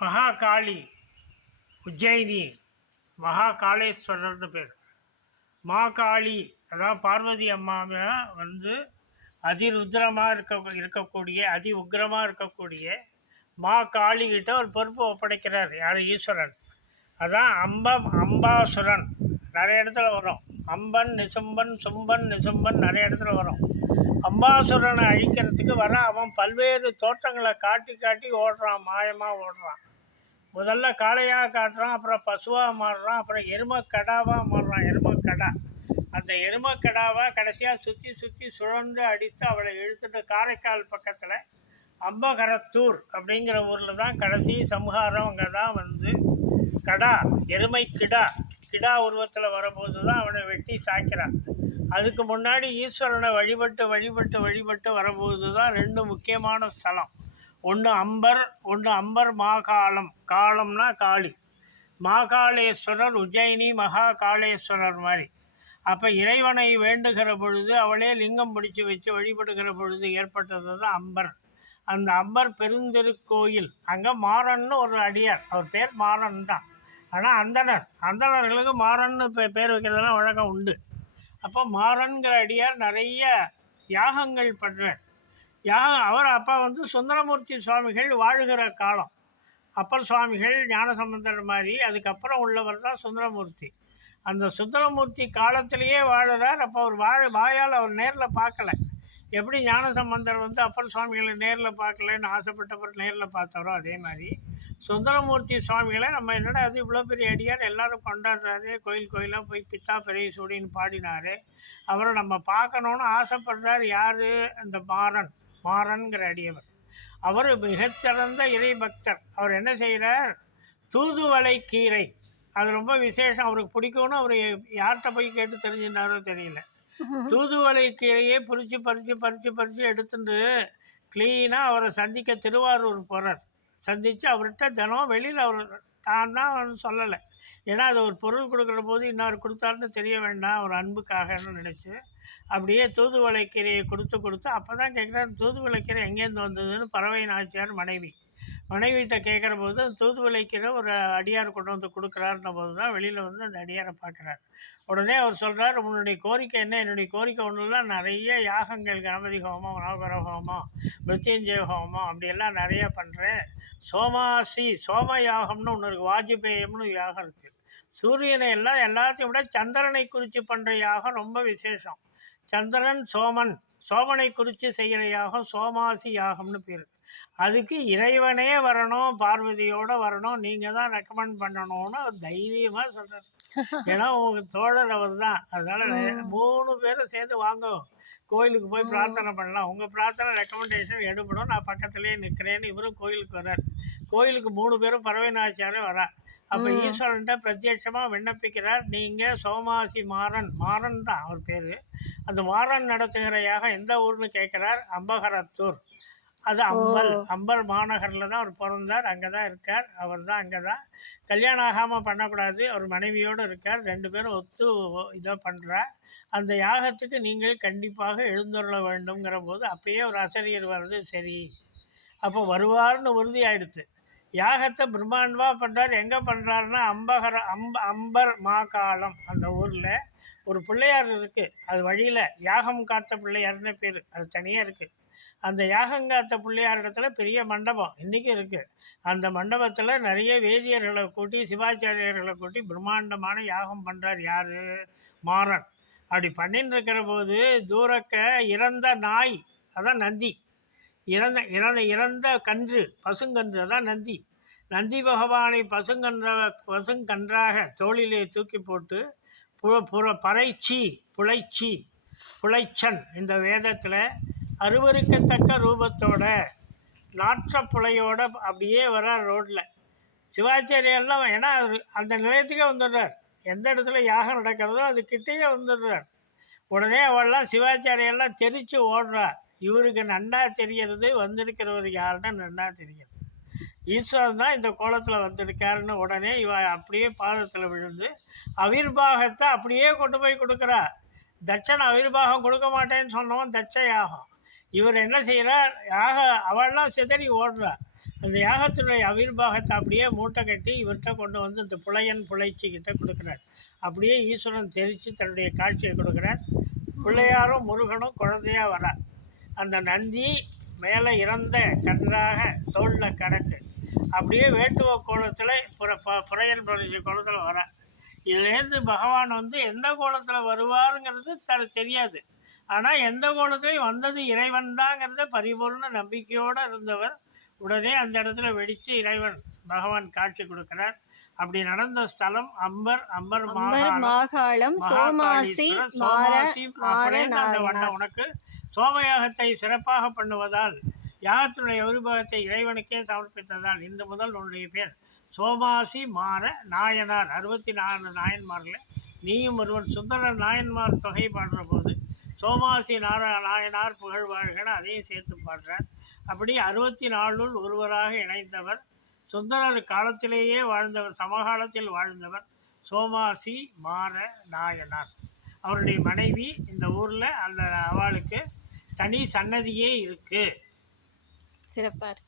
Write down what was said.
மகாகாளி உஜ்ஜயினி மகாகாளேஸ்வரர்னு பேர். மாகாளி அதாவது பார்வதி அம்மாவை வந்து அதிருத்ரமாக இருக்க இருக்கக்கூடிய அதி உக்கிரமாக இருக்கக்கூடிய மா காளிகிட்ட ஒரு பொறுப்பு ஒப்படைக்கிறார் யார்? ஈஸ்வரன். அதான் அம்பம் அம்பாசுரன். நிறைய இடத்துல வரும். அம்பன் நிசும்பன் சும்பன் நிசும்பன் நிறைய இடத்துல வரும். அம்பாசுரனை அழிக்கிறதுக்கு வர அவன் பல்வேறு தோற்றங்களை காட்டி காட்டி ஓடுறான் மாயமாக ஓடுறான். முதல்ல காளையாக காட்டுறான் அப்புறம் பசுவாக மாறுறான் அப்புறம் எருமக்கடாவாக மாறுறான் எருமக்கடா. அந்த எருமக்கடாவை கடைசியாக சுற்றி சுற்றி சுழன்று அடித்து அவளை இழுத்துட்டு காரைக்கால் பக்கத்தில் அம்பகரத்தூர் அப்படிங்கிற ஊரில் தான் கடைசி சம்ஹாரம் அங்கே தான் வந்து கடா எருமை கிடா கிடா உருவத்தில் வரும்போது தான் அவனை வெட்டி சாய்க்கிறான். அதுக்கு முன்னாடி ஈஸ்வரனை வழிபட்டு வழிபட்டு வழிபட்டு வரும்போது தான் ரெண்டு முக்கியமான ஸ்தலம். ஒன்று அம்பர் ஒன்று அம்பர் மாகாளம் காலம்னா காளி. மாகாளேஸ்வரர் உஜ்ஜயினி மகா காளேஸ்வரர் மாதிரி. அப்போ இறைவனை வேண்டுகிற பொழுது அவளே லிங்கம் பிடிச்சி வச்சு வழிபடுகிற பொழுது ஏற்பட்டது தான் அம்பர். அந்த அம்பர் பெருந்திருக்கோயில். அங்கே மாறன்னு ஒரு அடியார். அவர் பேர் மாறன் தான். ஆனால் அந்தணர். அந்தணர்களுக்கு மாறன்னு பே பேர் வைக்கிறதெல்லாம் வழக்கம் உண்டு. அப்போ மாறன்கிற அடியார் நிறைய யாகங்கள் பண்ணுறார் யா அவர் அப்பா வந்து சுந்தரமூர்த்தி சுவாமிகள் வாழுகிற காலம். அப்பர் சுவாமிகள் ஞானசம்பந்தர் மாதிரி அதுக்கப்புறம் உள்ளவர் தான் சுந்தரமூர்த்தி. அந்த சுந்தரமூர்த்தி காலத்திலேயே வாழுறார். அப்போ அவர் வாழ வாயால் அவர் நேரில் பார்க்கல. எப்படி ஞானசம்பந்தர் வந்து அப்பர் சுவாமிகளை நேரில் பார்க்கலன்னு ஆசைப்பட்டவர் நேரில் பார்த்தாரோ அதே மாதிரி சுந்தரமூர்த்தி சுவாமிகளை நம்ம என்னடா அது இவ்வளோ பெரிய அடியார் எல்லாரும் கொண்டாடுறாரு கோயில் கோயிலாக போய் பித்தா பெரிய சுடின்னு பாடினார். அவரை நம்ம பார்க்கணுன்னு ஆசைப்படுறார் யார்? அந்த மாறன் மாறன்கிற அடியவர். அவர் மிகச்சிறந்த இறை பக்தர் அவர் என்ன செய்கிறார் தூதுவளை கீரை. அது ரொம்ப விசேஷம். அவருக்கு பிடிக்கும்னு அவர் யார்கிட்ட போய் கேட்டு தெரிஞ்சிருந்தாரோ தெரியல. தூதுவளை கீரையே பிரித்து பறித்து பறித்து பறித்து எடுத்துட்டு க்ளீனாக அவரை சந்திக்க திருவாரூர் போகிறார் சந்தித்து அவர்கிட்ட தினம் வெளியில் அவர் தான் தான் சொல்லலை. ஏன்னா அது ஒரு பொருள் கொடுக்குற போது இன்னொரு கொடுத்தாருன்னு தெரிய வேண்டாம் ஒரு அன்புக்காகன்னு நினச்சி. அப்படியே தூதுவளைக்கீரையை கொடுத்து கொடுத்து அப்போ தான் கேட்குறாரு தூதுவளைக்கீரை எங்கேருந்து வந்ததுன்னு பறவை நாச்சியார் மனைவி. மனைவிகிட்ட கேட்குற போது அந்த ஒரு அடியார் கொண்டு வந்து கொடுக்குறாருன்ற போது தான் வெளியில் வந்து அந்த அடியாரை பார்க்குறாரு. உடனே அவர் சொல்கிறார் உன்னுடைய கோரிக்கை என்ன? என்னுடைய கோரிக்கை ஒன்றுலாம் நிறைய யாகங்கள் கணபதி ஹோமம் நவகர ஹோமம் மிருத்யுஞ்சய ஹோமம் அப்படியெல்லாம் நிறைய பண்ணுறேன் சோமாசி சோம யாகம்னு ஒன்று இருக்குது வாஜ்பேயம்னு யாகம் இருக்குது சூரியனை எல்லாம் எல்லாத்தையும் விட சந்திரனை குறித்து பண்ணுற யாகம் ரொம்ப விசேஷம். சந்திரன் சோமன் சோமனை குறித்து செய்கிற யாகம் சோமாசி யாகம்னு பேர். அதுக்கு இறைவனே வரணும் பார்வதியோட வரணும் நீங்கள் தான் ரெக்கமெண்ட் பண்ணணும்னு தைரியமாக சொல்கிறார் ஏன்னா உங்கள் தோழர் அவர் தான் அதனால் மூணு பேரும் சேர்ந்து வாங்க. கோயிலுக்கு போய் பிரார்த்தனை பண்ணலாம். உங்கள் பிரார்த்தனை ரெக்கமெண்டேஷன் எடுபடும். நான் பக்கத்துலேயே நிற்கிறேன்னு இவரும் கோயிலுக்கு வர்றார். கோயிலுக்கு மூணு பேரும் பறவை நாச்சியாரே வரா. அப்போ ஈஸ்வரன்ட்ட பிரத்யட்சமாக விண்ணப்பிக்கிறார். நீங்கள் சோமாசி மாறன். மாறன் தான் அவர் பேர். அந்த மாறன் நடத்துகிற யாகம் எந்த ஊர்னு கேட்குறார்? அம்பகரத்தூர். அது அம்பல். அம்பல் மாநகரில் தான் அவர் பிறந்தார். அங்கே தான் இருக்கார். அவர் தான் அங்கே தான் கல்யாணம் ஆகாமல் பண்ணக்கூடாது. அவர் மனைவியோடு இருக்கார். ரெண்டு பேரும் ஒத்து இதை பண்ணுறார் அந்த யாகத்துக்கு நீங்கள் கண்டிப்பாக எழுந்துள்ள வேண்டுங்கிற போது அப்பயே ஒரு ஆசிரியர் வர்றது சரி. அப்போ வருவார்னு உறுதி ஆயிடுத்து யாகத்தை பிரம்மாண்டமாக பண்ணுறார் எங்கே பண்ணுறாருன்னா அம்பகர அம்ப அம்பர் மாகாளம் அந்த ஊரில். ஒரு பிள்ளையார் இருக்குது அது வழியில் யாகம் காத்த பிள்ளையார்னு பேர். அது தனியாக இருக்குது அந்த யாகம் காத்த பிள்ளையார் இடத்துல பெரிய மண்டபம் இன்றைக்கும் இருக்குது அந்த மண்டபத்தில் நிறைய வேதியர்களை கூட்டி சிவாச்சாரியர்களை கூட்டி பிரம்மாண்டமான யாகம் பண்ணுறார் யார்? மாறன். அப்படி பண்ணின்னு இருக்கிற போது தூரக்க இறந்த நாய் அதான் நந்தி. இறந்த இறந்த இறந்த கன்று பசுங்கன்று அதான் நந்தி. நந்தி பகவானை பசுங்கன்ற பசுங்கன்றாக தோளிலே தூக்கி போட்டு புற புற பறைச்சி புழைச்சி புழைச்சன் இந்த வேதத்தில் அருவருக்கத்தக்க ரூபத்தோட நாற்றப்புழையோட அப்படியே வர்றார் ரோட்டில் சிவாச்சாரியெல்லாம் ஏன்னா அவர் அந்த நிலையத்துக்கே வந்துடுறார். எந்த இடத்துல யாகம் நடக்கிறதோ அது கிட்டேயே வந்துடுறார். உடனே அவள்லாம் சிவாச்சாரியெல்லாம் தெரித்து ஓடுறார். இவருக்கு நன்னா தெரிகிறது வந்திருக்கிறவர் யாருன்னு நன்னா தெரிகிறது ஈஸ்வரன் தான் இந்த கோலத்தில் வந்திருக்காருன்னு உடனே இவ அப்படியே பாதத்தில் விழுந்து அவிர்வாகத்தை அப்படியே கொண்டு போய் கொடுக்குறா தட்சன் அவிர்வாகம் கொடுக்க மாட்டேன்னு சொன்னவன் தட்ச யாகம். இவர் என்ன செய்கிறார்? யாக அவள்லாம் சிதறி ஓடுறா அந்த யாகத்தினுடைய அவிர்வாகத்தை அப்படியே மூட்டை கட்டி இவர்கிட்ட கொண்டு வந்து இந்த புலையன் புலைச்சிக்கிட்ட கொடுக்குறார். அப்படியே ஈஸ்வரன் தெரித்து தன்னுடைய காட்சியை கொடுக்குறார். பிள்ளையாரும் முருகனும் குழந்தையா வரார். அந்த நந்தி மேலே இறந்த கன்றாக தோளில் கரண்டு அப்படியே வேட்டுவ கோலத்தில் புற ப புறையன் புரட்சி கோலத்தில் வரார் இதுலேருந்து பகவான் வந்து எந்த கோலத்தில் வருவாருங்கிறது த தெரியாது. ஆனால் எந்த கோலத்திலையும் வந்தது இறைவன் தாங்கிறத பரிபூர்ண நம்பிக்கையோடு இருந்தவர் உடனே அந்த இடத்துல வெடித்து இறைவன் பகவான் காட்சி கொடுக்கிறார். அப்படி நடந்த ஸ்தலம் அம்பர் அம்பர் மாகாளம். சோமாசி சோமாசி உனக்கு சோமயாகத்தை சிறப்பாக பண்ணுவதால் யாகத்தினுடைய விருப்பத்தை இறைவனுக்கே சமர்ப்பித்ததால் இன்று முதல் உன்னுடைய பேர் சோமாசி மாற நாயனார். அறுபத்தி நாலு நாயன்மாரில் நீயும் ஒருவன் சுந்தர நாயன்மார் தொகை பாடுற போது சோமாசி நார நாயனார் புகழ் வாழ்கன அதையும் சேர்த்து பாடுறார். அப்படி அறுபத்தி நாலுள் ஒருவராக இணைந்தவர் சுந்தரர் காலத்திலேயே வாழ்ந்தவர் சமகாலத்தில் வாழ்ந்தவர் சோமாசி மாற நாயனார். அவருடைய மனைவி இந்த ஊரில் அந்த அவளுக்கு தனி சன்னதியே இருக்குது சிறப்பாக இருக்கு.